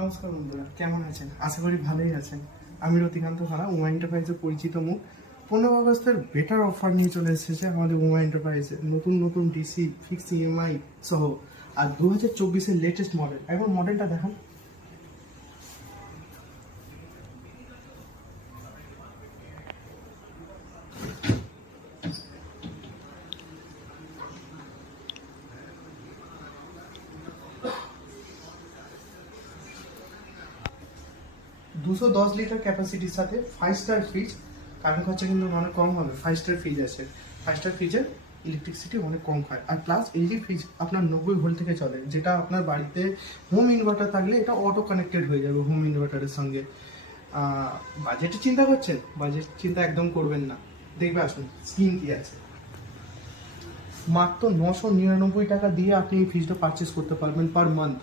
নমস্কার বন্ধুরা, কেমন আছেন? আশা করি ভালোই আছেন। আমি রতিকান্ত খাড়া, উমা এন্টারপ্রাইজের পরিচিত মুখ। 15 আগস্টের বেটার অফার নিয়ে চলে এসেছে আমাদের উমা এন্টারপ্রাইজে। নতুন নতুন ডিসি, ফিক্সড ইএমআই সহ, আর 2024-এর লেটেস্ট মডেল। একবার মডেলটা দেখান। দুশো 10 লিটার ক্যাপাসিটির সাথে 5 স্টার ফ্রিজ। কারণ খরচা কিন্তু অনেক কম হবে। 5 স্টার ফ্রিজ আছে। 5 স্টার ফ্রিজের ইলেকট্রিসিটি অনেক কম খায়। আর প্লাস এই যে ফ্রিজ আপনার 90 ভোল্ট থেকে চলে, যেটা আপনার বাড়িতে হোম ইনভার্টার থাকলে এটা অটো কানেক্টেড হয়ে যাবে হোম ইনভার্টারের সঙ্গে। বাজেটের চিন্তা করছেন? বাজেট চিন্তা একদম করবেন না। দেখবে আসুন স্কিম কি আছে। মাত্র 999 টাকা দিয়ে আপনি এই ফ্রিজটা পারচেস করতে পারবেন পার মান্থ।